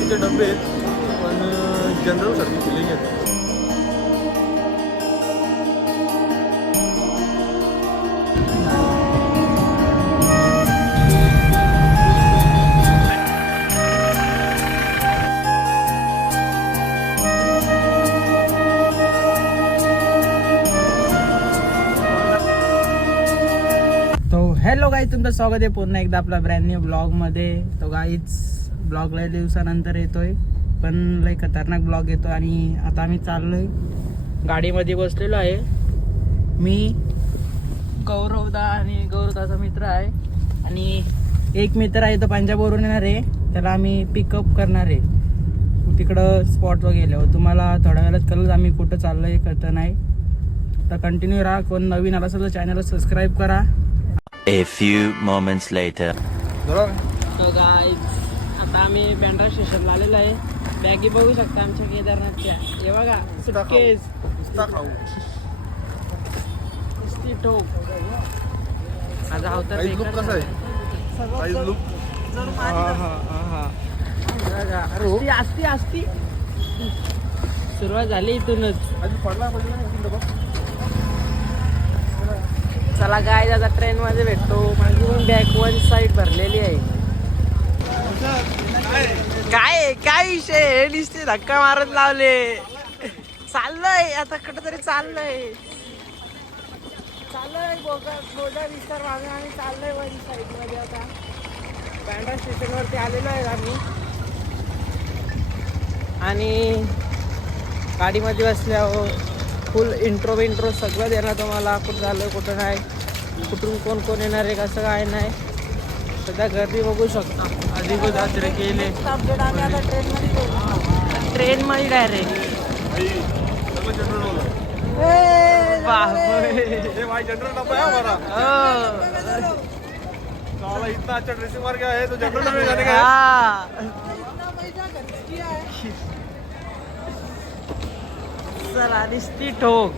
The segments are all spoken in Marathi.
एसीचे डबे आहेत पण जनरल सारखी फिलिंग येते. हॅलो गाईज, तुमचं स्वागत आहे पुन्हा एकदा आपला ब्रँड न्यू ब्लॉगमध्ये. तो गाईज ब्लॉग लय दिवसानंतर येतोय, पण लय खतरनाक ब्लॉग येतो. आणि आता आम्ही चाललोय, गाडीमध्ये बसलेलो आहे. मी, गौरवदा आणि गौरवदाचा मित्र आहे, आणि एक मित्र आहे तो पंजाबवरून येणार आहे. त्याला आम्ही पिकअप करणार आहे तिकडं स्पॉटवर गेल्यावर. तुम्हाला थोड्या वेळात कळलं आम्ही कुठं चाललोय, कळतं नाही. तर कंटिन्यू राहा. कोण नवीन आला असेल तर चॅनलला सबस्क्राईब करा. A few moments later. तो गाईज आता आम्ही बँड्रा स्टेशनला आलेलो आहे. बॅगी बघू शकता आमच्या केदारनाथच्या. हे बघा, सुटकेस ठोक. माझा अवतार कसा आहे? असती सुरुवात झाली इथूनच. चला गाय, आता ट्रेन मध्ये भेटतो. माझी पण बॅक वन साईड भरलेली आहे. काय विषय हे दिसते, धक्का मारत लावले. चाललंय आता कुठंतरी चाललंय बोर्डर विस्तार मागे आम्ही चाललोय वन साईड मध्ये. आता बँड्रा स्टेशन वरती आलेलो आहे आम्ही, आणि गाडीमध्ये बसल्यावर फुल इंट्रो सगळं देणार तुम्हाला. कुठं झालं कुठं नाही, कुठून कोण कोण येणार आहे, कसं काय नाही. सध्या गर्दी बघू शकता. अधिक दादरे केले ट्रेन मध्ये डायरेक्ट. इतना अच्छा ड्रेसिंग मार गया है तो जनरल में जाने का. चला दिसती ठोक.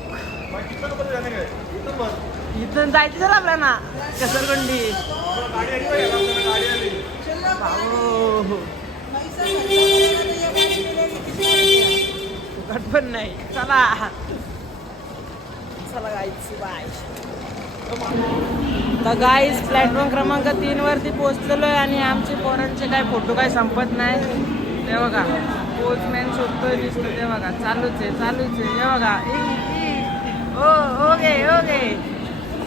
इथून जायचं झालं आपल्याला कसरगुंडी. फुकट पण नाही. चला गाईज, बाय. तर गाईज प्लॅटफॉर्म क्रमांक 3 वरती पोहोचलेलो आहे, आणि आमचे पोरांचे काय फोटो काय संपत नाही. ते बघा, पोचमॅन शोधतोय दिसतो. ते बघा, चालूच आहे. हे बघा, ओके.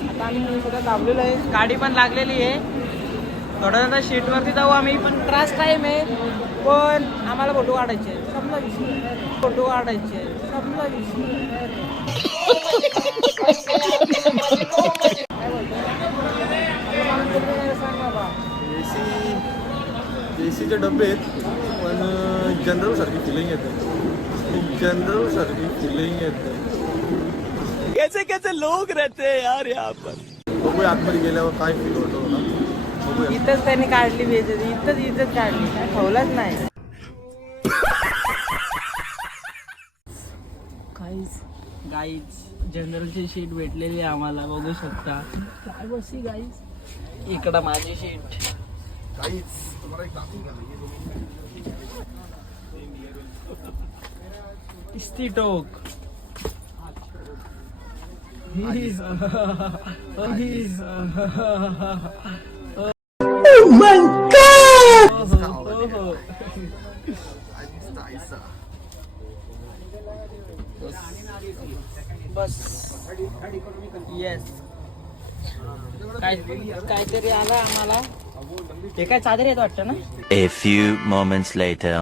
आता आम्ही सुद्धा थांबलेलो आहे, गाडी पण लागलेली आहे. थोड्या नंतर शीटवरती जाऊ आम्ही. पण त्रास टाईम आहे, पण आम्हाला फोटो काढायचे. समजा विषय फोटो काढायचे. समजा विषय एसीचे डबे आहेत पण जनरल सारखी फिलिंग येते. कैसे लोग रहते हैं यार यहाँ पर. बघूया आतमध्ये गेल्यावर काय फील होतं ना. बघूया. इथंच त्यांनी काढली वेज, इथंच काढली, काय ठेवलंच नाही. गाईज जनरलची शीट भेटलेली आहे आम्हाला, बघू शकता. काय बसी गाईज, इकडं माझी शीट. इस्ती टोक. बस येस. काहीतरी आलं आम्हाला. हे काय चादर येत वाटतं ना. A few moments later.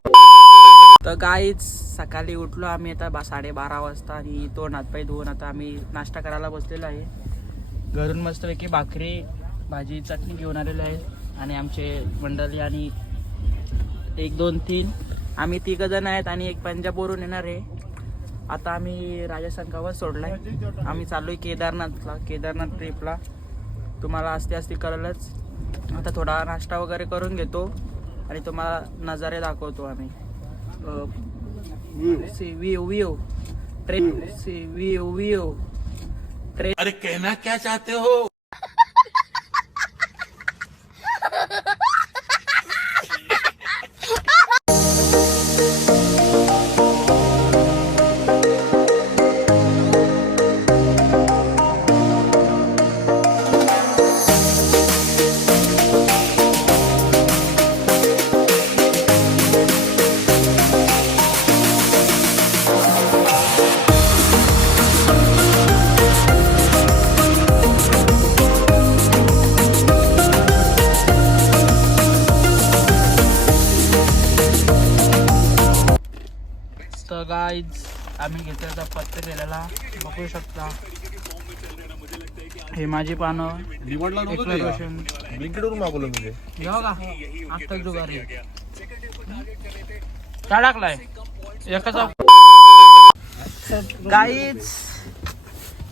तर गाईच सकाळी उठलो आम्ही आता 12:30 वाजता, आणि तोंड हातपाय धुवून आता आम्ही नाश्ता करायला बसलेलो आहे. घरून मस्तपैकी भाकरी भाजी चटणी घेऊन आलेलो आहे, आणि आमचे मंडळी आणि 1 2 3 आम्ही 3 जण आहेत, आणि एक पंजाबवरून येणार आहे. आता आम्ही राजसंघावर सोडलाय. आम्ही चाललोय केदारनाथ ट्रिपला. तुम्हाला असते कळलंच. आता थोडा नाश्ता वगैरे करून घेतो, आणि तुम्हाला नजारे दाखवतो आम्ही. View train. अरे कहना क्या चाहते हो. गाईज आम्ही घेतला होता पत्ते केलेला बघू शकता. हे माझी पानं एक्सप्लोरेशन ब्लिंकिटवरून मागवलं मी ते. घेऊ का आता जुगारी काय टाकलाय एकाचा गाईज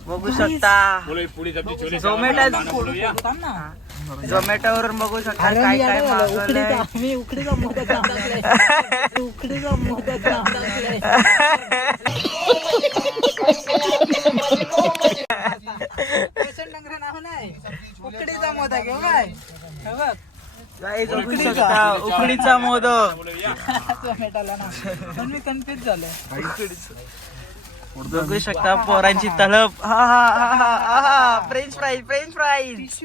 बघू शकता. झोमॅटोवरून बघू शकता काय काय मागवलंय. मी उकडीचा मोदक उकडीचा मोदक उकडीचा मोदक घेऊ काय गाईज बघू शकता उकडीचा मोदक. झोमॅटोला ना पण मी कन्फ्युज झालो. बघू शकता पोरांची तलप. हा हा हा हा हा फ्रेंच फ्राईज फ्रेंच फ्राईज.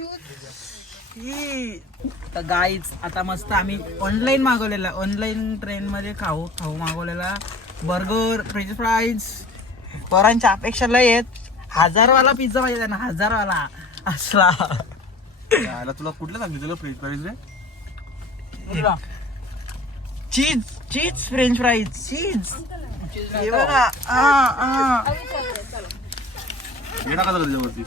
तर गाईज आता मस्त आम्ही ऑनलाईन मागवलेला ऑनलाईन ट्रेन मध्ये खाऊ मागवलेला बर्गर फ्रेंच फ्राईज. पोरांच्या अपेक्षा लय आहेत. 1000 वाला पिझ्झा पाहिजे ना 1000 वाला असला. तुला कुठलं सांगितलं फ्रेंच फ्राईज रे? चीज चीज फ्रेंच फ्राईज चीज. हे बघा हे टाका जरा त्याच्यावरती.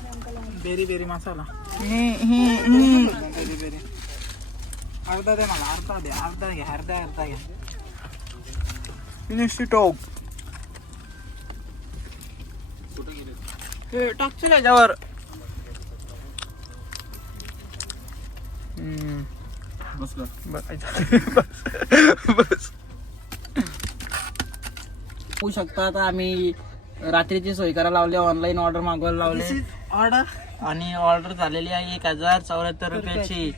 बेरी बेरी मसाला बेरी बेरी अर्धा दे मला अर्धा घ्या अर्धा घ्या. हे टाकशील याच्यावर. बस का? बस होऊ शकता. आता आम्ही रात्रीची सोय करायला लावली ऑनलाईन ऑर्डर मागवायला लावले ऑर्डर आणि ऑर्डर झालेली आहे 1074 रुपयाची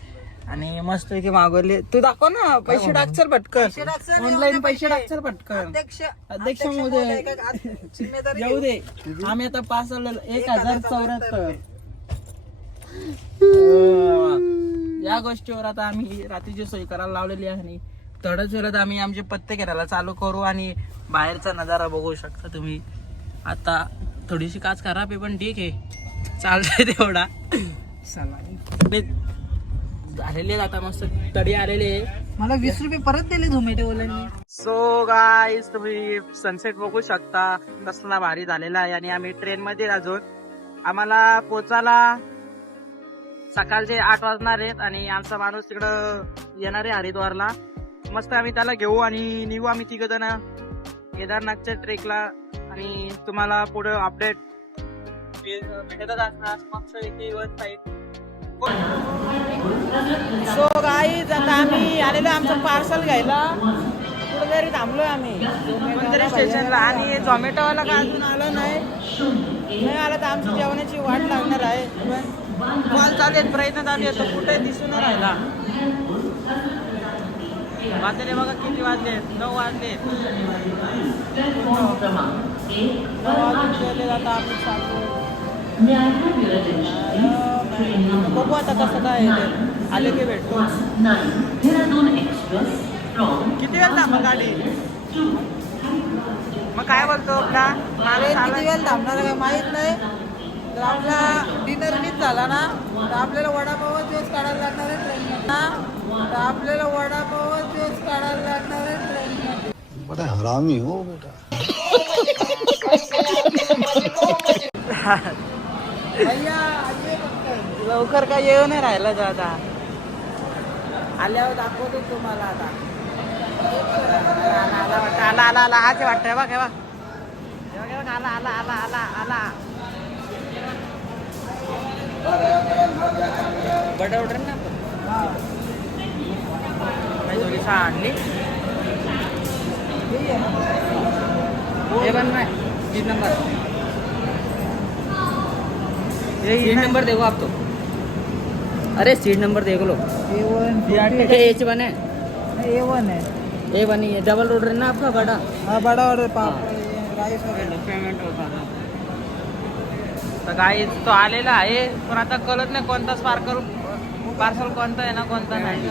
आणि मस्त पैकी मागवले. तू दाखव ना पैसे टाकचल पटकन ऑनलाईन पैसे टाकचल पटकन. अध्यक्ष महोदय येऊ दे. आम्ही आता पास 1074. या गोष्टीवर आता आम्ही रात्रीची सोय करायला लावलेली आहे आणि थोड्याच वेळात आम्ही आमचे पत्ते करायला चालू करू आणि बाहेरचा नजारा बघू शकता तुम्ही. आता थोडीशी काच खराब आहे पण ठीक आहे चालतंय तेवढा. झालेले आता मस्त तडी आलेले आहे. मला 20 रुपये परत दिले झोमॅटो वाल्यांनी. सो गाईज तुम्ही सनसेट बघू शकता कसला भारी झालेला आहे आणि आम्ही ट्रेन मध्ये अजून आम्हाला पोचायला सकाळचे 8 वाजणार आहेत आणि आमचा माणूस तिकडं येणार आहे हरिद्वारला. मस्त आम्ही त्याला घेऊ आणि निघू आम्ही 3 जण केदारनाथच्या ट्रेकला आणि तुम्हाला पुढे अपडेट भेटतच असणार. सो गाईज आता आम्ही आलेलो आमचं पार्सल घ्यायला कुठेतरी थांबलोय आम्ही कोणतरी स्टेशनला आणि झोमॅटोवाला का अजून आलं नाही आलं तर आमची जेवणाची वाट लागणार आहे. पण कॉल चालू आहेत प्रयत्न चालू आहे तो कुठे दिसून राहिला. वाजले बघा किती वाजले 9 वाजले. 9 वाजून गेले आता आम्ही चालू. बघू आता कसं काय आले की भेटतो. किती वेळ थांबा गाडी मग काय बोलतो आपला किती वेळ थांबणार काय माहित नाही. तर आपला डिनर मिस झाला ना तर आपल्याला वडापावच दिवस काढायला लागणार आहे ट्रेन तर आपल्याला वडापावच दिवस काढायला लागणार आहे ट्रेन. बड़ा हरामी हो बेटा. लवकर काय येऊ नाही राहिला दादा. आल्यावर दाखवतो तुम्हाला आता. आला आला आला हाच वाटतंय बघ बघ आला आला आला आला आला. बडा ऑर्डर ना थोडी आणली हे बन रहा है 3 नंबर. सीट नंबर देखो आप तो. अरे सीट नंबर देख लो. A1 है. A1 है. A1 ही है. डबल ऑर्डर है ना आपका बड़ा. हाँ बड़ा ऑर्डर राइस पेमेंट होता ना. तर गाईज तो आलेला आहे पण आता कळत नाही कोणता पार्सल कोणता आहे ना कोणता नाही.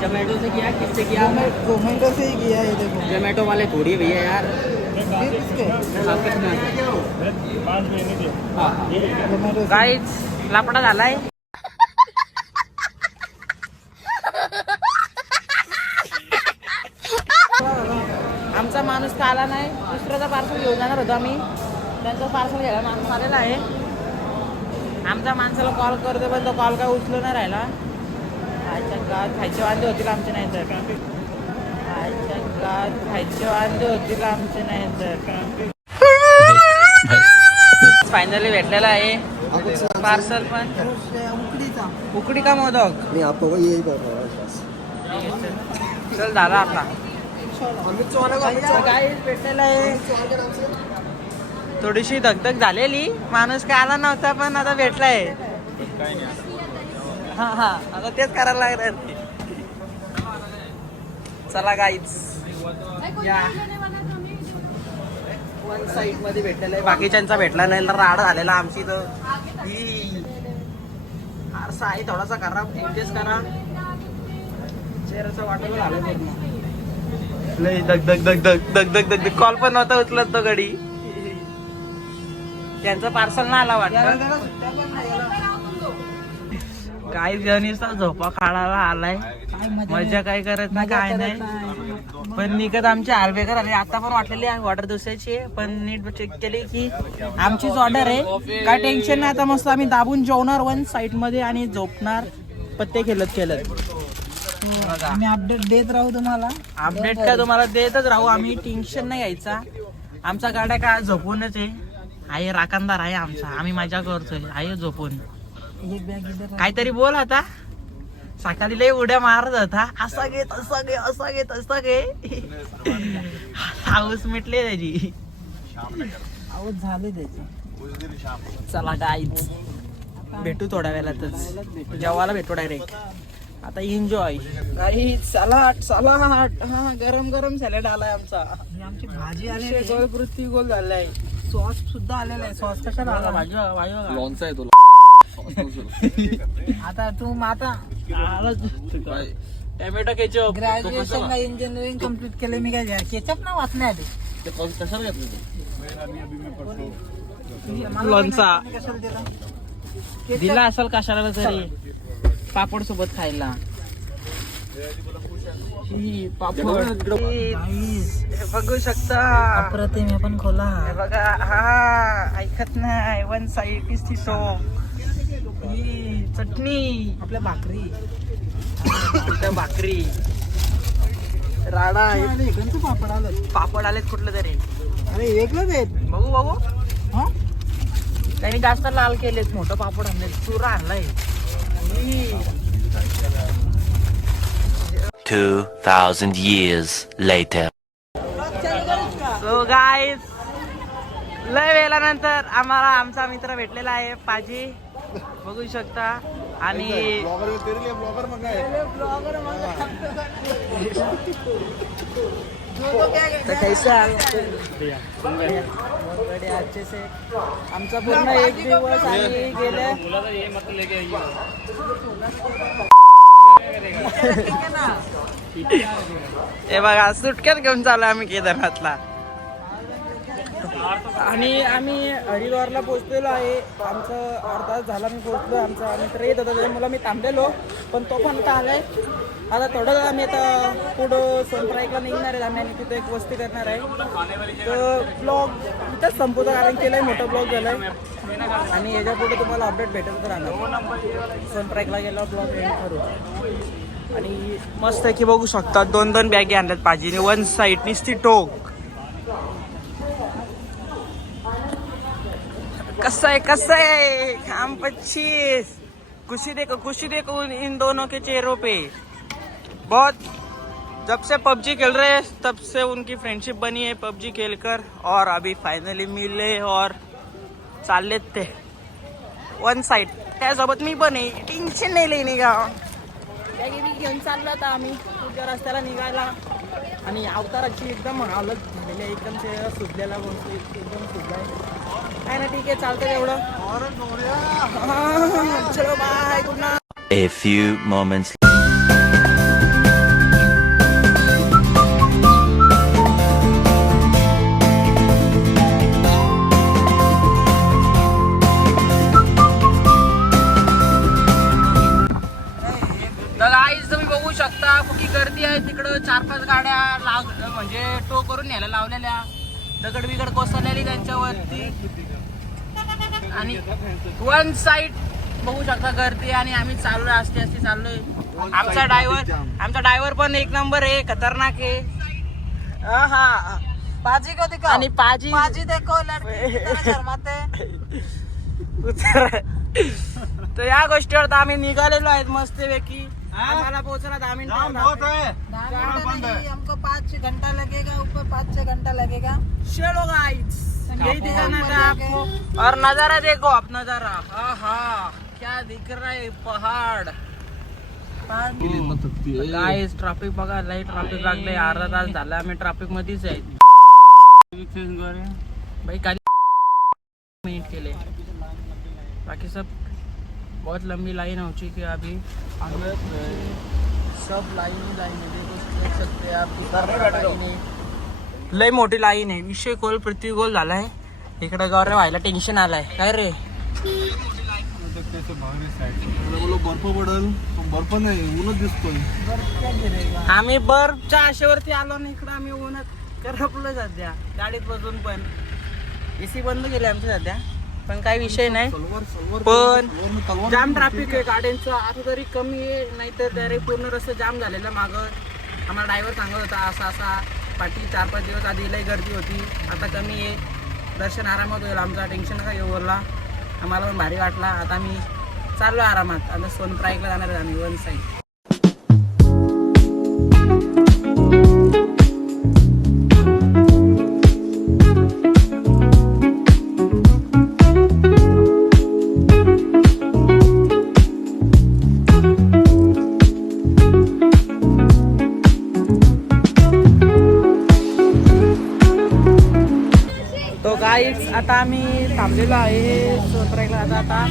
जोमेटो से किया किससे किया? जोमेटो से ही किया है. देखो जोमेटो वाले थोड़ी भैया यार. गाईज लापडा झालाय. आमचा माणूस का आला नाही. दुसऱ्याचा पार्सल घेऊन जाणार होतो आम्ही. त्यांचं पार्सल घ्यायला माणूस आलेला आहे. आमच्या माणसाला कॉल करतो पण तो कॉल काय उचलू नाही राहिला. आजच्या काळात खायचे वांदे होतील आमचे नाही तर. आजच्या काळात खायचे वांदे होतील आमचे नाही तर. फायनली भेटलेला आहे पार्सल पण. उकडी का मोदक चल झाला आपला. काय भेटलेला आहे. थोडीशी धगधग झालेली. माणूस काय आला नव्हता पण आता भेटलाय. हा हा आता तेच करायला लागणार. चला गाईच या. वन साईड मध्ये भेटलेला आहे. बाकीच्यांचा भेटला नाही. राड झालेला आमची तर. आरसा आहे थोडासा खराब. ऍडजस्ट करा. चेहऱ्याचं वाटलं झालं पूर्ण. लई दग दग दग दग दग दग दग. कॉल पण नव्हता उचलत तो गडी. त्यांचं पार्सल ना आला वाटतं. काही जणीचा झोपा काढायला आलाय. मजा काय करत नाही काय नाही. पण निकत आमची हालबेकर आली. आता पण वाटलेली आहे ऑर्डर दुसऱ्याची. पण नीट चेक केली की आमचीच ऑर्डर आहे. काय टेन्शन नाही. आता मस्त आम्ही दाबून जेवणार वन साईड मध्ये आणि झोपणार पत्ते खेळत खेळत. आम्ही अपडेट देत राहू तुम्हाला. अपडेट काय तुम्हाला देतच राहू आम्ही. टेन्शन नाही घ्यायचा. आमच्या गाड्या काय झोपूनच आहे. राखणदार आहे आमचा. आम्ही मजा करतोय आहे झोपून. काहीतरी बोल आता. सकाळी लय उड्या मारत होता. असा घे तसा घे असा घे तसा घे. हाऊस मिटले त्याची. हाऊस झाले त्याची. चला गाईच भेटू थोड्या वेळातच. जेवायला भेटू डायरेक्ट. आता एन्जॉय गाईच. Salad salad. हा गरम गरम सॅलड आलाय आमचा. आमची भाजी आली. गोल पृथ्वी गोल झालाय. सॉस सुद्धा आलेला आहे. सॉस कशाला आला. भाजी लोणचा आहे तुला. आता तू आता tomato ketchup. Graduation engineering complete केले मी. काय केचप ना वाचण्या आधी. कशाला लोणचा दिला असेल कशाला तरी. पापड सोबत खायला. पापड बघू शकता. अप्रतिम पण खोला बघा. हा ऐकत नाही. वन साईड चटणी. आपल्या भाकरी. भाकरी राडा आहे. पापड आलेत. पापड आलेत कुठलं तरी. अरे वेगळंच आहेत. बघू बघू. त्यांनी जास्त लाल केलेत. मोठं पापड आणले. चुरा आणलाय. 2000 years later. सो गाईज लय वेळानंतर आम्हाला आमचा मित्र भेटलेला आहे पाजी. बघू शकता. आणि आमचा पूर्ण एक दिवस आम्ही गेले. हे बघा सुटक्यात घेऊन चालू आम्ही केदारनाथला. आणि आम्ही हरिद्वारला पोहोचलेलो आहे. आमचं अर्धा तास झाला मी पोहोचलो. आमचा मित्र येत होता त्याच्यामुळे मी थांबलेलो. पण तो पण आता आलाय. आता थोडं आम्ही आता पुढं सोनप्राईकला निघणार आहे. आम्ही तिथे एक वस्ती करणार आहे. तर ब्लॉग इथंच संपवतो कारण केलंय मोठं ब्लॉग झालाय. आणि याच्या पुढे तुम्हाला अपडेट भेटेल तर राहणार. सोनप्राईकला गेला ब्लॉग एंड करू. आणि मस्त आहे की बघू शकता. 2 बॅगे आणल्यात पाजीने. वन साईड निसती टोक. कसं है हम 25 खुशी देखो इन दोनों के चेहरों पे. बहुत जब से पबजी खेल रहे हैं तब से उनकी फ्रेंडशिप बनी है पबजी खेलकर. और अभी फाइनली मिले और चाललेत ते वन साइड. त्यासोबत मी पण आहे. टेन्शन नाही लेणे का. बॅगी घेऊन चाललो आता आम्ही पुढच्या रस्त्याला निघायला. आणि अवताराची एकदम हालत झालेली आहे. एकदम चेहरा सुजलेला एकदम सुजलाय. काय ना ठीक आहे चालतं एवढं. चलो bye good night. A few moments. तर गाईज तुम्ही बघू शकता किती गर्दी आहे तिकडं. 4-5 गाड्या म्हणजे टो करून न्यायला लावलेल्या, दगड बिगड कोसळलेली त्यांच्यावरती. आणि वन साइड बघू शकता गर्दी. आणि आम्ही चाललोय, आस्ते आस्ते चाललोय. आमचा ड्रायव्हर पण एक नंबर आहे, खतरनाक आहे. हा पाजी को दिखाओ. आणि पाजी देखो लड़की कितना शर्माते. तर या गोष्टीवर तर आम्ही निघालेलो आहेत मस्तपैकी. आम्हाला पोहोचायला 10 मिनिटं हमको 5-6 घंटा लगेगा, ऊपर 5-6 घंटा लगेगा. चलो गाइस, यही दिखाना था आपको. और नजारा देखो आप, नजारा हाँ क्या दिख रहा है, पहाड़. गाइस ट्रॅफिक बघा, लई ट्रॅफिक लागले. अर्धा तास झाला आम्ही ट्रॅफिक मध्येच आहे. भाई काली मिनट के लिए, बाकी सब बहुत लंबी लाइन हो चुकी है अभी. सब लाइन देख सकते हैं आप. लय मोठी लाईन आहे. विषय गोल पृथ्वी गोल झालाय. इकडे गौरव व्हायला टेन्शन आलाय. काय रे, बर्फ पडल, बर्फ नाही ऊनच दिसतोय. आम्ही बर्फच्या आशेवरती आलो ना. इकडं आम्ही ऊनात करपलो सध्या गाडीत बसून. पण एसी बंद केली आमची सध्या. पण काही विषय नाही. पण जाम ट्रॅफिक आहे गाड्यांचं. आता तरी कमी आहे, नाहीतर डायरेक्ट पूर्ण रस्ता जाम झालेला. मागं आम्हाला ड्रायव्हर सांगत होता असा पाठी 4-5 दिवस आधी लई गर्दी होती, आता कमी आहे. दर्शन आरामात होईल आमचा, टेन्शन नका घेऊ बोलला. आम्हाला पण भारी वाटला. आता आम्ही चाललो आरामात. आता सोनप्राईकला जाणार आहे आम्ही वन साईड. तो गाईच आता आम्ही थांबलेलो आहे सोनप्राईकला. आता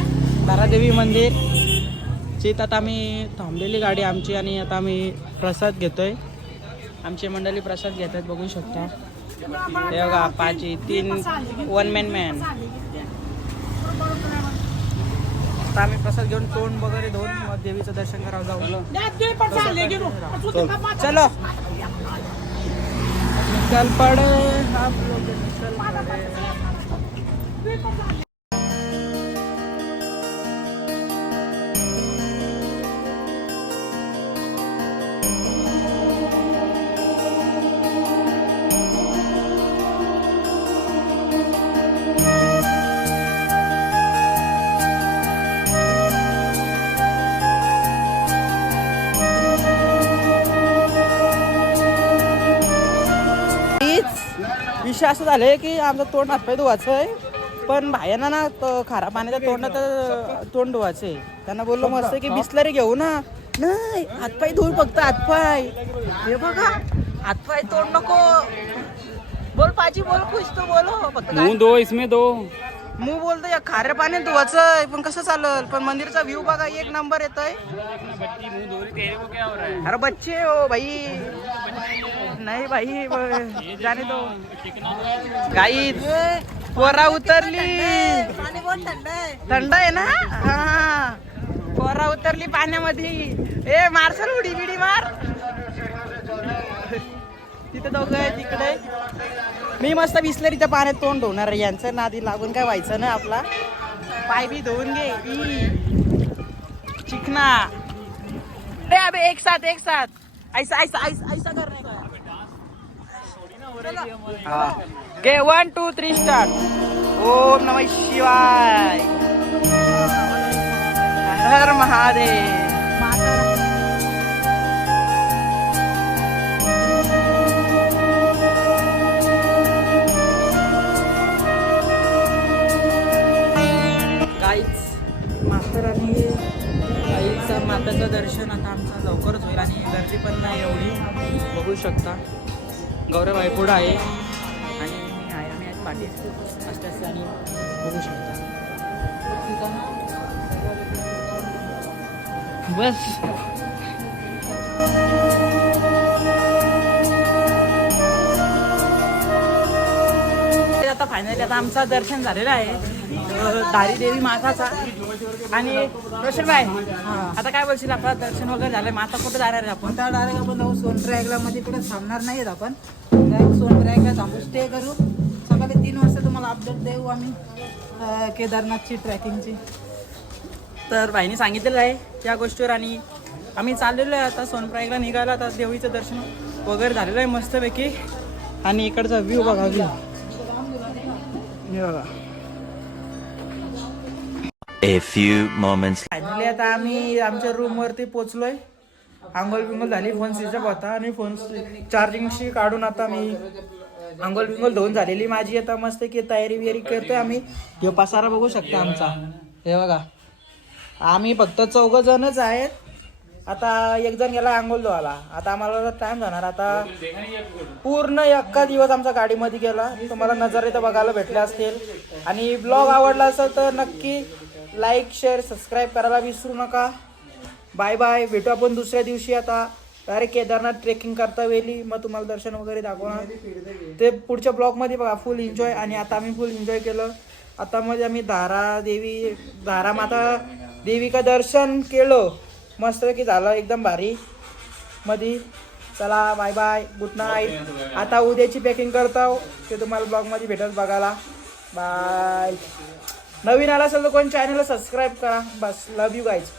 धारादेवी मंदिर चित आता आम्ही थांबलेली गाडी आमची. आणि आता आम्ही प्रसाद घेतोय. आमची मंडळी प्रसाद घेतात, बघू शकता. हे बघा 5-3 वन मॅन. आता आम्ही प्रसाद घेऊन तोंड वगैरे धुवून मग देवीचं दर्शन करावं जाऊ. चलो निकल पडे हम लोग, निकल पडे. विषय असं झालंय की आमचं तोंड हातपाय धुवायचं आहे. पण भायांना ना खारा पाण्याच्या तोंडात तोंड धुवायचं आहे. त्यांना बोललो मस्त की बिस्लरी घेऊ ना. नाही, हातपाय धुवू फक्त, हातपाय. हे बघा, हातपाय तोंड नको. बोल पाजी, बोल कुछ तो बोलो फक्त. मुंह दो, इसमें दो. मुंह बोलतो या खाऱ्या पाण्यात धुवायचंय. पण कसं चालेल. पण मंदिरचा व्ह्यू बघा, एक नंबर येतोय. अरे बच्चे हो भाई, नाही भाई जाने दो. गाई पोरा उतरली. पाणी बहुत थंड आहे. थंड आहे ना. हा, पोरा उतरली पाण्यामध्ये. ए मारसल उडी बिडी मार. तिथे दोघं आहे तिकडे. मी मस्त बिस्लरीच्या पाण्यात तोंड धुवणार. यांचं नादी लागून काय व्हायचं ना. आपला पाय बी धुवून घे. चिकना अरे अबे एक साथ ऐसा करने का. गे 1 2 3 स्टार्ट. ओम नमः शिवाय, हर महादेव. गाईच मास्तरांनी गाईचा माताचं दर्शन आता आमचं लवकरच होईल. आणि गर्दी पण नाही एवढी, बघू शकता. गौरव भाई पुढं आहे आणि मी आहे. आम्ही आज पाठी असते आणि बघू शकता. बस आता फायनली आता आमचं दर्शन झालेलं आहे. धारी देवी माताचा. आणि रोशन भाई आता काय बोलशील, आपला दर्शन वगैरे झालंय, मग आता कुठे जाणार आहे आपण? आता डायरेक्ट आपण जाऊ सोनप्रयागला. मध्ये कुठे थांबणार नाहीत आपण, डायरेक्ट सोनप्रयागला थांबू, स्टे करू. सकाळी 3 वाजता तुम्हाला अपडेट देऊ आम्ही केदारनाथची ट्रॅकिंगची. तर भाईने सांगितलेलं आहे त्या गोष्टीवर. आणि आम्ही चाललेलो आहे आता सोनप्रयागला निघायला. आता देवीचं दर्शन वगैरे झालेलं आहे मस्तपैकी. आणि इकडचा व्ह्यू बघा, व्ह्यू हे बघा. A few moments फायनली आता आम्ही आमच्या रूमवरती पोचलोय. आंघोळ बिंगोल झाली, फोन स्विच ऑफ होता आणि फोन चार्जिंगशी काढून आता मी आंघोळ बिंगोल धुवून झालेली माझी. आता मस्त की तयारी बियारी करतोय आम्ही. हे पसारा बघू शकता आमचा, हे बघा. आम्ही फक्त 4 जणच आहेत. आता एक जण गेला आंघोळ धुवायला. आता आम्हाला टाइम जाणार. आता पूर्ण 1 दिवस आमचा गाडीमध्ये गेला. तुम्हाला नजारे तर बघायला भेटले असतील. आणि ब्लॉग आवडला असेल तर नक्की लाईक शेअर सबस्क्राईब करायला विसरू नका. Bye bye. भेटू आपण दुसऱ्या दिवशी. आता डायरेक्ट केदारनाथ ट्रेकिंग करता वेळी मग तुम्हाला दर्शन वगैरे दाखवणार ते पुढच्या ब्लॉगमध्ये बघा. फुल एन्जॉय. आणि आता आम्ही फुल एन्जॉय केलं. आता मध्ये आम्ही धारा माता देवी का दर्शन केलं. मस्तपैकी झालं एकदम भारी मध्ये. चला बाय बाय, गुड नाईट. आता उद्याची पॅकिंग करतो ते तुम्हाला ब्लॉगमध्ये भेटत बघायला. बाय. नवीन आला असेल तर कोण चॅनलला सबस्क्राईब करा. बस, लव यू गाईज.